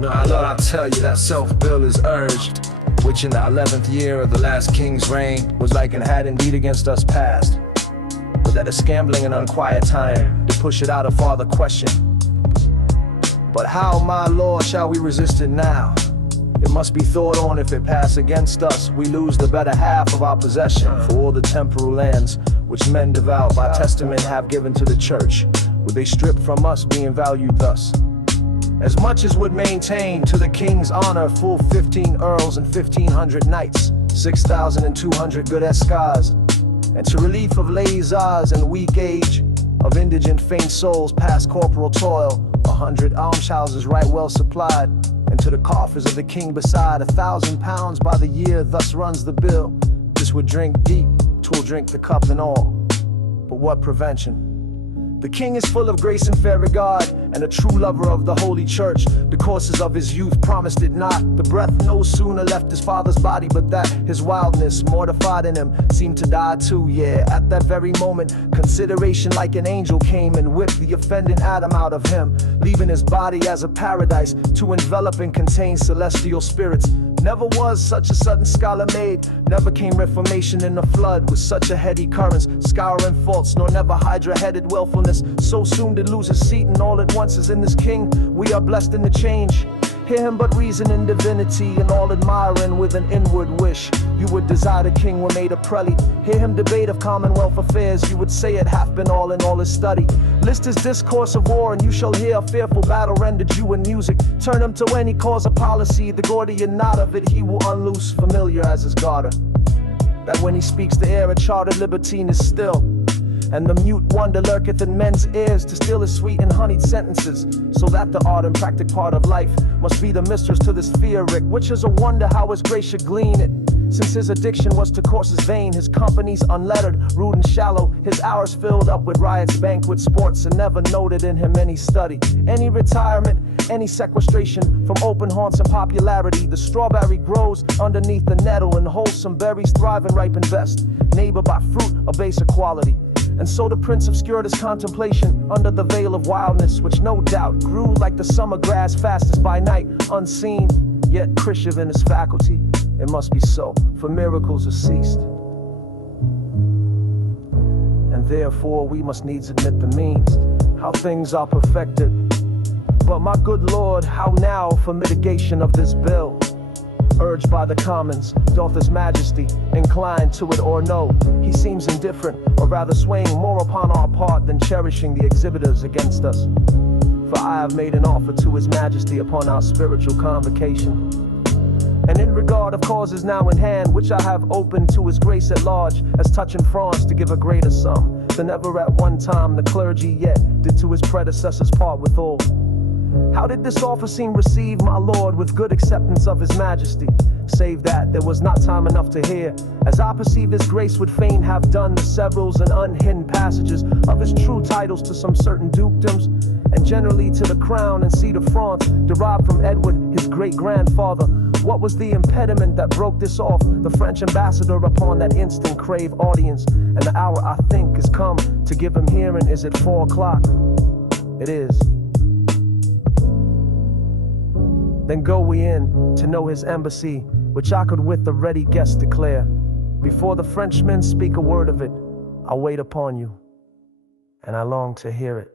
Now Lord, I tell you that self-bill is urged, which in the 11th year of the last king's reign was like and had indeed against us passed, but that a scambling and unquiet time to push it out a farther question. But how, my Lord, shall we resist it now? It must be thought on, if it pass against us, we lose the better half of our possession. For all the temporal lands which men devout by testament have given to the church, would they strip from us, being valued thus? As much as would maintain to the king's honor full 15 earls and 1,500 knights, 6,200 good esquires, and to relief of lazars and weak age, of indigent faint souls past corporal toil, 100 almshouses right well supplied, and to the coffers of the king beside, 1,000 pounds by the year, thus runs the bill. This would drink deep, 'twill drink the cup and all. But what prevention? The king is full of grace and fair regard, and a true lover of the holy church. The courses of his youth promised it not. The breath no sooner left his father's body, but that his wildness mortified in him seemed to die too. Yeah, at that very moment, consideration like an angel came and whipped the offending Adam out of him, leaving his body as a paradise to envelop and contain celestial spirits. Never was such a sudden scholar made, never came reformation in a flood with such a heady currents, scouring faults, nor never hydra-headed willfulness so soon did lose his seat, and all at once is in this king we are blessed in the change. Hear him but reason in divinity, and all admiring with an inward wish you would desire the king were made a prelate. Hear him debate of commonwealth affairs, you would say it hath been all in all his study. List his discourse of war, and you shall hear a fearful battle rendered you in music. Turn him to any cause of policy, the Gordian knot of it he will unloose, familiar as his garter. That when he speaks the air a chartered libertine is still, and the mute wonder lurketh in men's ears to steal his sweet and honeyed sentences, so that the art and practic part of life must be the mistress to this theoric, which is a wonder how his grace should glean it. Since his addiction was to courses vain, his company's unlettered, rude and shallow, his hours filled up with riots, banquets, sports, and never noted in him any study, any retirement, any sequestration from open haunts and popularity. The strawberry grows underneath the nettle, and wholesome berries thrive and ripen best, neighbor by fruit of baser quality. And so the prince obscured his contemplation under the veil of wildness, which no doubt grew like the summer grass fastest by night, unseen, yet Christian in his faculty. It must be so, for miracles are ceased, and therefore we must needs admit the means, how things are perfected. But my good Lord, how now for mitigation of this bill? Urged by the commons, doth his majesty incline to it or no? He seems indifferent, or rather swaying more upon our part than cherishing the exhibitors against us. For I have made an offer to his majesty upon our spiritual convocation, and in regard of causes now in hand, which I have opened to his grace at large, as touching France to give a greater sum than ever at one time the clergy yet did to his predecessors part withal. How did this offer seem received, my lord, with good acceptance of his majesty? Save that there was not time enough to hear, as I perceive his grace would fain have done the severals and unhidden passages of his true titles to some certain dukedoms, and generally to the crown and seat of France, derived from Edward, his great-grandfather. What was the impediment that broke this off? The French ambassador upon that instant crave audience, and the hour I think is come to give him hearing. Is it 4 o'clock? It is. Then go we in to know his embassy, which I could with the ready guest declare. Before the Frenchmen speak a word of it, I'll wait upon you, and I long to hear it.